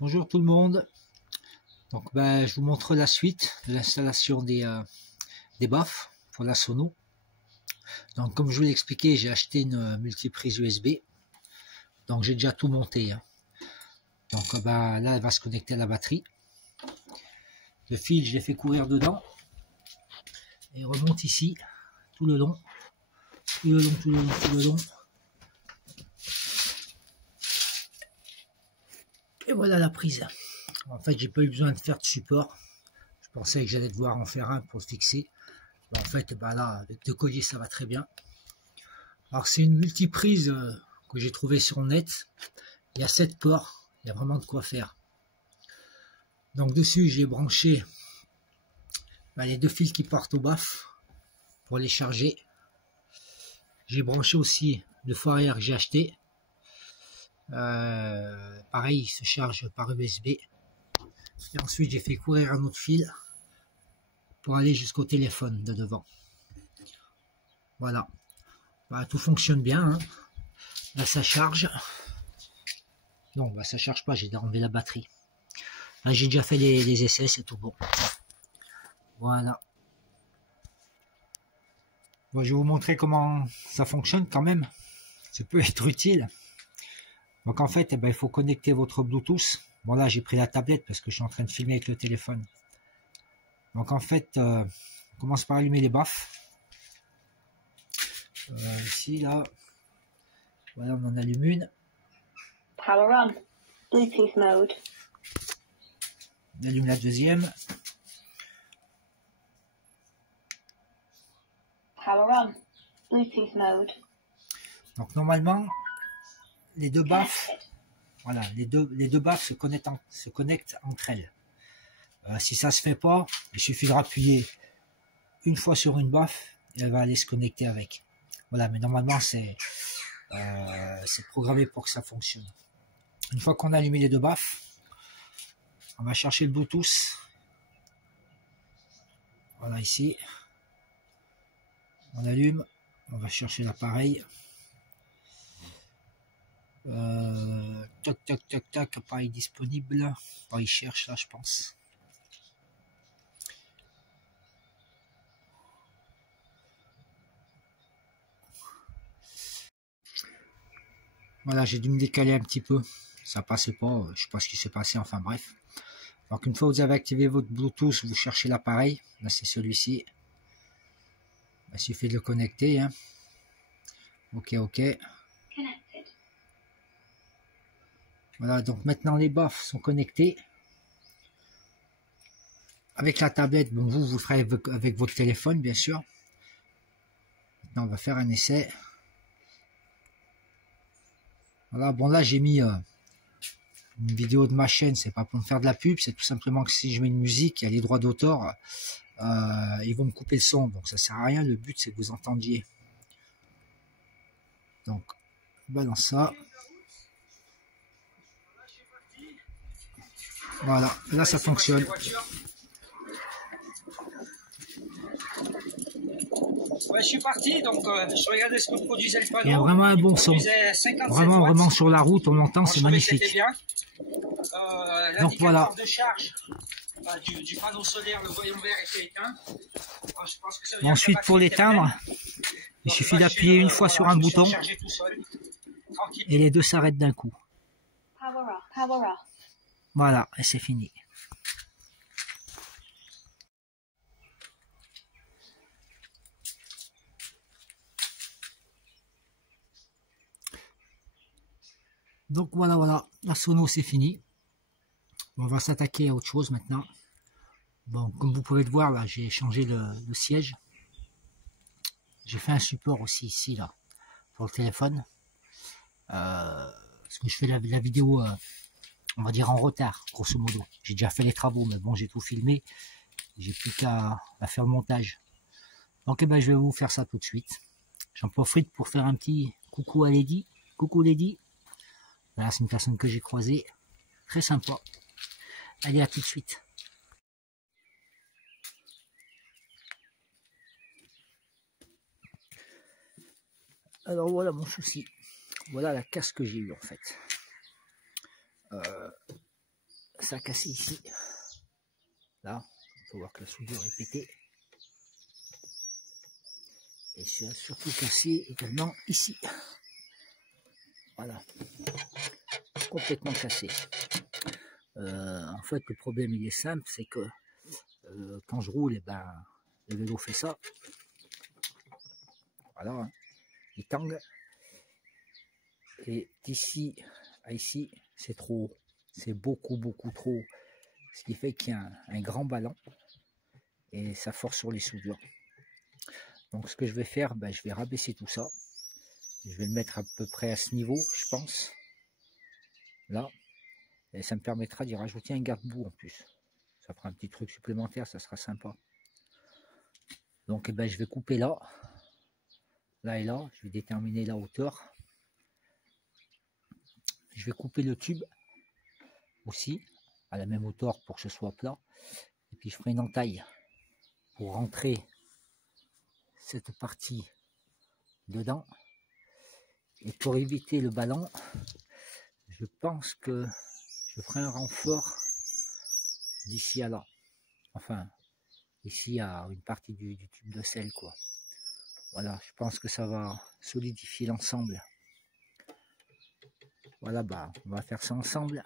Bonjour tout le monde. Donc je vous montre la suite de l'installation des baffes pour la sono. Donc comme je vous l'ai expliqué, j'ai acheté une multiprise USB. Donc j'ai déjà tout monté. Donc là elle va se connecter à la batterie. Le fil je l'ai fait courir dedans. Et il remonte ici tout le long. Tout le long, tout le long, tout le long. Et voilà la prise. En fait j'ai pas eu besoin de faire de support. Je pensais que j'allais devoir en faire un pour le fixer. En fait là avec 2 colliers ça va très bien. Alors c'est une multiprise que j'ai trouvé sur le net. Il y a 7 ports, il y a vraiment de quoi faire. Donc dessus j'ai branché les 2 fils qui partent au baffes pour les charger. J'ai branché aussi le faux arrière que j'ai acheté. Pareil, il se charge par USB. Et ensuite j'ai fait courir un autre fil pour aller jusqu'au téléphone de devant. Voilà. Tout fonctionne bien. Là ça charge. Non, ça charge pas, j'ai enlevé la batterie. Là j'ai déjà fait les essais, c'est tout bon. Voilà. Bon, je vais vous montrer comment ça fonctionne quand même. Ça peut être utile. Donc en fait, il faut connecter votre Bluetooth. Bon là, j'ai pris la tablette parce que je suis en train de filmer avec le téléphone. Donc en fait, on commence par allumer les baffes. Ici, là. Voilà, on en allume une. Power on. Bluetooth mode. On allume la deuxième. Power on. Bluetooth mode. Donc normalement, les deux baffes, voilà, les deux baffes se connectent entre elles. Si ça se fait pas, il suffira d'appuyer une fois sur une baffe et elle va aller se connecter avec. Voilà, mais normalement c'est programmé pour que ça fonctionne. Une fois qu'on a allumé les deux baffes, on va chercher le Bluetooth. Voilà, ici. On allume, on va chercher l'appareil. Tac, tac, tac, tac, appareil disponible. Bon, il cherche là, je pense. Voilà, j'ai dû me décaler un petit peu. Ça passait pas, je sais pas ce qui s'est passé, enfin bref. Donc une fois que vous avez activé votre Bluetooth, vous cherchez l'appareil. Là, c'est celui-ci. Il suffit de le connecter. Hein. Ok, ok. Voilà, donc maintenant les baffes sont connectées. Avec la tablette, bon, vous le ferez avec votre téléphone, bien sûr. Maintenant, on va faire un essai. Voilà, bon là, j'ai mis une vidéo de ma chaîne. C'est pas pour me faire de la pub, c'est tout simplement que si je mets une musique, il y a les droits d'auteur. Ils vont me couper le son, donc ça sert à rien. Le but, c'est que vous entendiez. Donc, on balance ça. Voilà, là ça fonctionne. Ouais, je suis parti, donc je regardais ce que produisait le panneau. Il y a vraiment un bon son. Vraiment sur la route, on l'entend, c'est magnifique. Donc voilà. De charge du panneau solaire, le voyant vert était éteint. Je pense que ça veut dire ensuite, pour l'éteindre, il suffit d'appuyer une fois sur un bouton et les deux s'arrêtent d'un coup. Voilà, et c'est fini. Donc voilà, la sono c'est fini. On va s'attaquer à autre chose maintenant. Bon, comme vous pouvez le voir là, j'ai changé le siège. J'ai fait un support aussi ici là pour le téléphone. Parce que je fais la vidéo, on va dire en retard, grosso modo. J'ai déjà fait les travaux, mais bon, j'ai tout filmé. J'ai plus qu'à faire le montage. Donc je vais vous faire ça tout de suite. J'en profite pour faire un petit coucou à Lady. Coucou Lady. Voilà, c'est une personne que j'ai croisée. Très sympa. Allez, à tout de suite. Alors voilà mon souci. Voilà la casse que j'ai eue en fait. ça a cassé ici. Là, on peut voir que la soudure est pétée. Et c'est surtout cassé également ici. Voilà. Complètement cassé. En fait, le problème il est simple, c'est que quand je roule, le vélo fait ça. Voilà, hein, il tangue. Et d'ici à ici, c'est trop haut. C'est beaucoup trop haut. Ce qui fait qu'il y a un grand ballon. Et ça force sur les soudures. Donc ce que je vais faire, je vais rabaisser tout ça. Je vais le mettre à peu près à ce niveau, je pense. Là. Et ça me permettra d'y rajouter un garde-boue en plus. Ça fera un petit truc supplémentaire, ça sera sympa. Donc je vais couper là. Là et là. Je vais déterminer la hauteur. Je vais couper le tube aussi à la même hauteur pour que ce soit plat. Et puis je ferai une entaille pour rentrer cette partie dedans. Et pour éviter le ballon, je pense que je ferai un renfort d'ici à là. Enfin, ici à une partie du tube de sel, quoi. Voilà, je pense que ça va solidifier l'ensemble. Voilà, on va faire ça ensemble.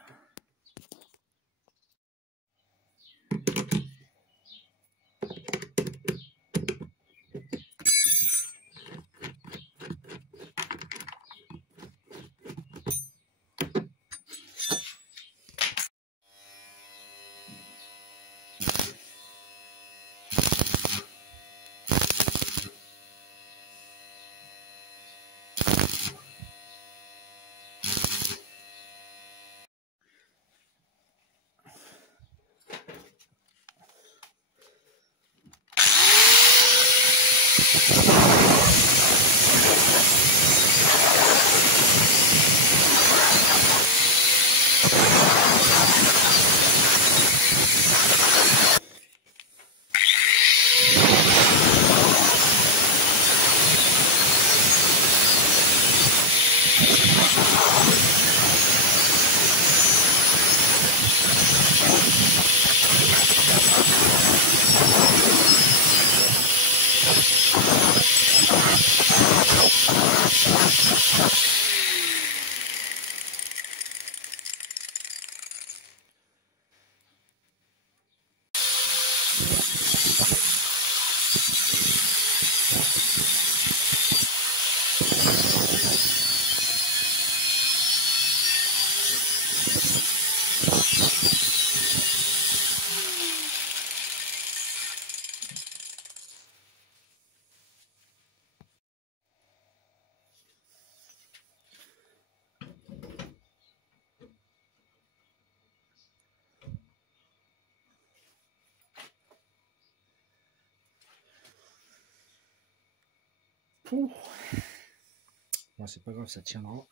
Bon, c'est pas grave, ça tiendra.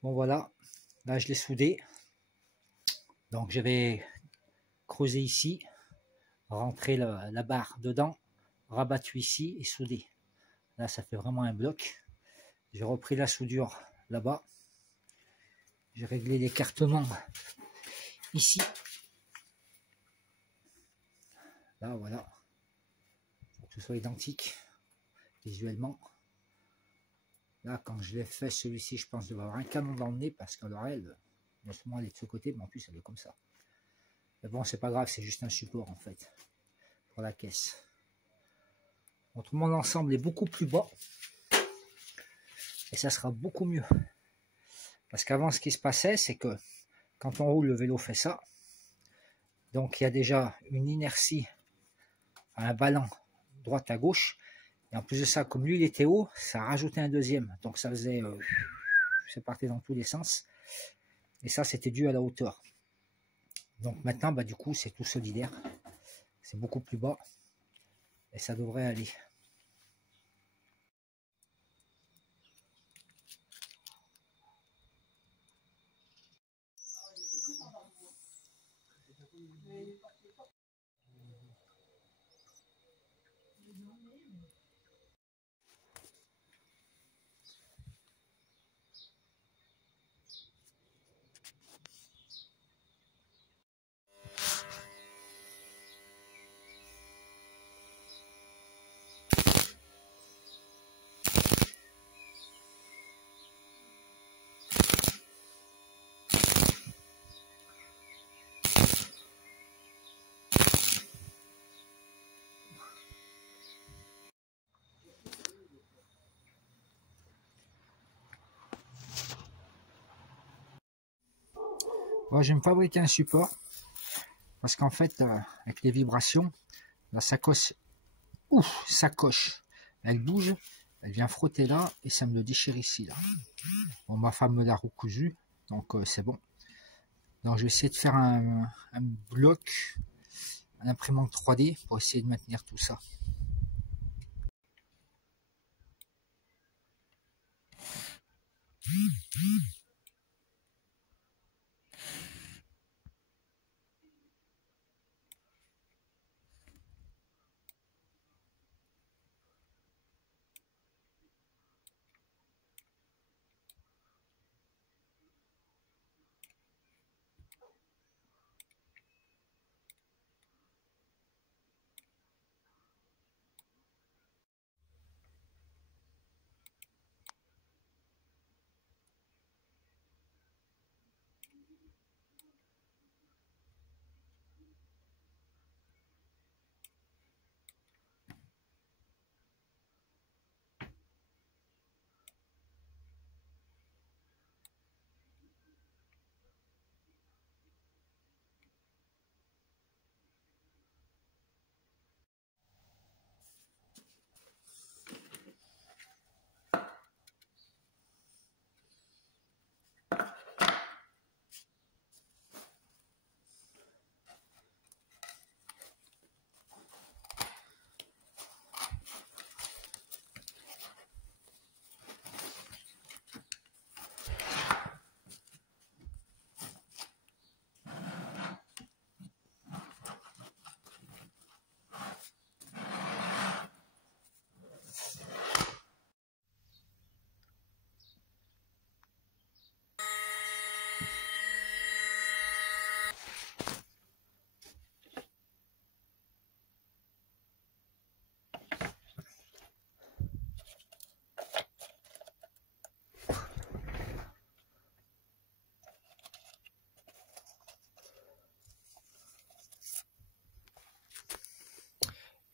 Bon voilà, là je l'ai soudé. Donc je vais creuser ici, rentrer la barre dedans, rabattu ici et souder. Là ça fait vraiment un bloc. J'ai repris la soudure là-bas. J'ai réglé l'écartement ici. Là voilà, pour que ce soit identique visuellement. Là, quand je l'ai fait, celui-ci, je pense que je vais avoir un canon dans le nez parce qu'à l'oreille, non seulement elle est de ce côté, mais en plus elle est comme ça. Mais bon, c'est pas grave, c'est juste un support en fait pour la caisse. Autrement, l'ensemble est beaucoup plus bas et ça sera beaucoup mieux. Parce qu'avant, ce qui se passait, c'est que quand on roule, le vélo fait ça. Donc, il y a déjà une inertie, un ballon droite à gauche. Et en plus de ça, comme lui, il était haut, ça rajoutait un deuxième. Donc, ça faisait... ça partait dans tous les sens. Et ça, c'était dû à la hauteur. Donc, maintenant, du coup, c'est tout solidaire. C'est beaucoup plus bas. Et ça devrait aller. Bon, je vais me fabriquer un support parce qu'en fait, avec les vibrations, la sacoche, elle bouge, elle vient frotter là et ça me le déchire ici. Là. Bon, ma femme me l'a recousu, donc c'est bon. Donc je vais essayer de faire un bloc, un imprimante 3D pour essayer de maintenir tout ça.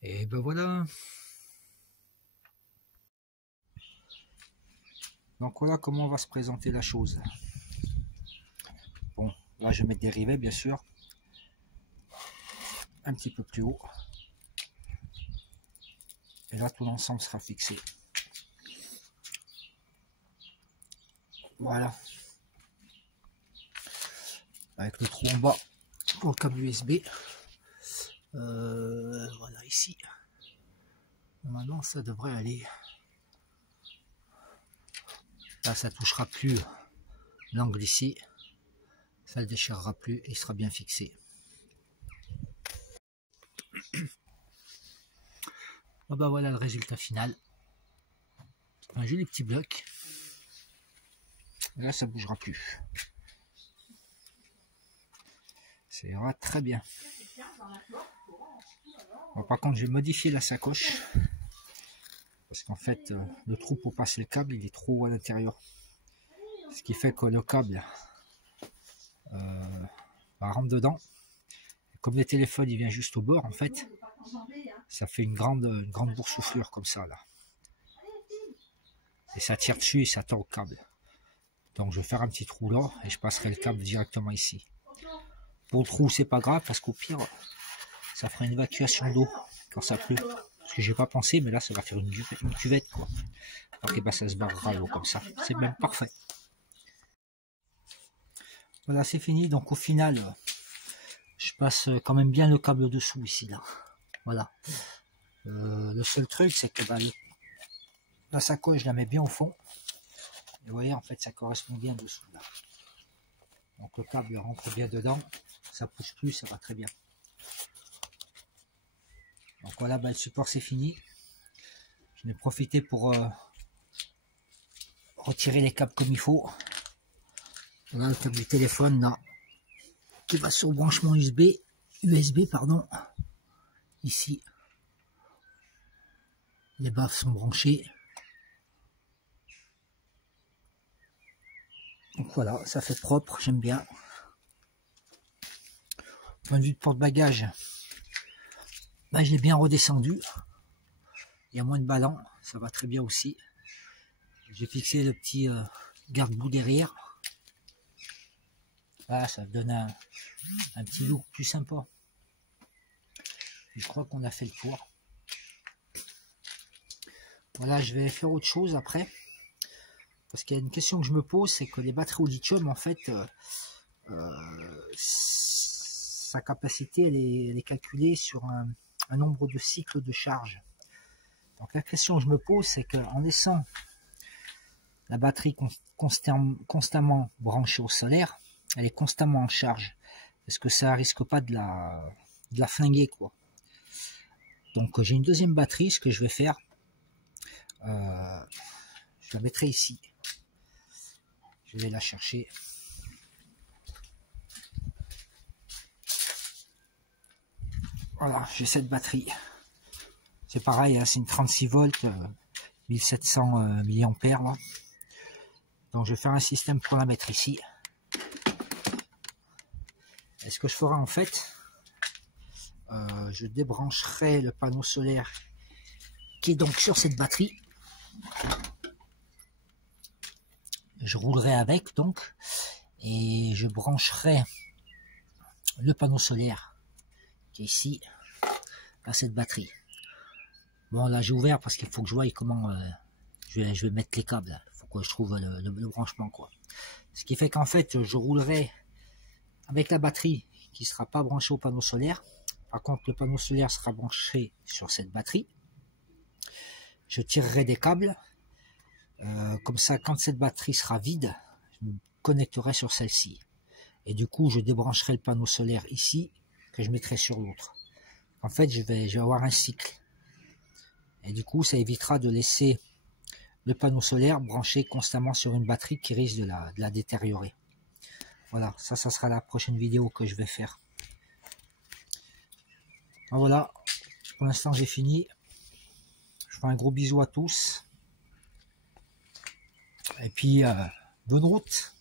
Et ben voilà. Donc voilà comment va se présenter la chose. Bon, là je vais mettre des rivets bien sûr. Un petit peu plus haut. Et là tout l'ensemble sera fixé. Voilà. Avec le trou en bas pour le câble USB. Voilà ici. Maintenant ça devrait aller. Là ça touchera plus l'angle ici. Ça ne déchirera plus et il sera bien fixé. Bon bah voilà le résultat final. Un joli petit bloc. Et là ça bougera plus. Ça ira très bien. Bon, par contre j'ai modifié la sacoche. Parce qu'en fait le trou pour passer le câble il est trop haut à l'intérieur. Ce qui fait que le câble rentre dedans. Comme le téléphone il vient juste au bord en fait. Ça fait une grande boursouflure comme ça là. Et ça tire dessus et ça tord le câble. Donc je vais faire un petit trou là et je passerai le câble directement ici. Pour le trou c'est pas grave parce qu'au pire ça fera une évacuation d'eau quand ça pleut. Parce que j'ai pas pensé mais là ça va faire une cuvette quoi. Donc bah, ça se barrera l'eau comme ça. C'est même parfait. Voilà c'est fini. Donc au final je passe quand même bien le câble dessous ici là. Voilà. Le seul truc c'est que bah, la sacoche je la mets bien au fond. Et vous voyez en fait ça correspond bien dessous là. Donc le câble rentre bien dedans. ça pousse plus, ça va très bien. Donc voilà, le support c'est fini. J'en ai profité pour retirer les câbles comme il faut. Voilà le câble du téléphone là, qui va sur le branchement USB pardon. Ici, les baffes sont branchées. Donc voilà, ça fait propre, j'aime bien. Point de vue de porte-bagages, je l'ai bien redescendu. Il y a moins de ballons, ça va très bien aussi. J'ai fixé le petit garde-boue derrière. Voilà, ça donne un petit look plus sympa. Et je crois qu'on a fait le tour. Voilà, je vais faire autre chose après. Parce qu'il y a une question que je me pose, c'est que les batteries au lithium, en fait, sa capacité, elle est calculée sur un nombre de cycles de charge. Donc la question que je me pose, c'est qu'en laissant la batterie constamment branchée au solaire, elle est constamment en charge. Est-ce que ça risque pas de la flinguer, quoi? Donc j'ai une deuxième batterie, ce que je vais faire, je la mettrai ici. Je vais la chercher. Voilà, j'ai cette batterie. C'est pareil, hein, c'est une 36 volts, 1700 mAh là. Donc je vais faire un système pour la mettre ici. Et ce que je ferai en fait, je débrancherai le panneau solaire qui est donc sur cette batterie. Je roulerai avec donc, et je brancherai le panneau solaire qui est ici à cette batterie. Bon là j'ai ouvert parce qu'il faut que je voie comment je vais mettre les câbles. Il faut que je trouve le branchement, quoi. Ce qui fait qu'en fait je roulerai avec la batterie qui ne sera pas branchée au panneau solaire. Par contre le panneau solaire sera branché sur cette batterie. Je tirerai des câbles. Comme ça, quand cette batterie sera vide, je me connecterai sur celle-ci. Et du coup, je débrancherai le panneau solaire ici, que je mettrai sur l'autre. En fait, je vais avoir un cycle. Et du coup, ça évitera de laisser le panneau solaire branché constamment sur une batterie qui risque de la détériorer. Voilà, ça sera la prochaine vidéo que je vais faire. Voilà, pour l'instant, j'ai fini. Je fais un gros bisou à tous. Et puis, bonne route!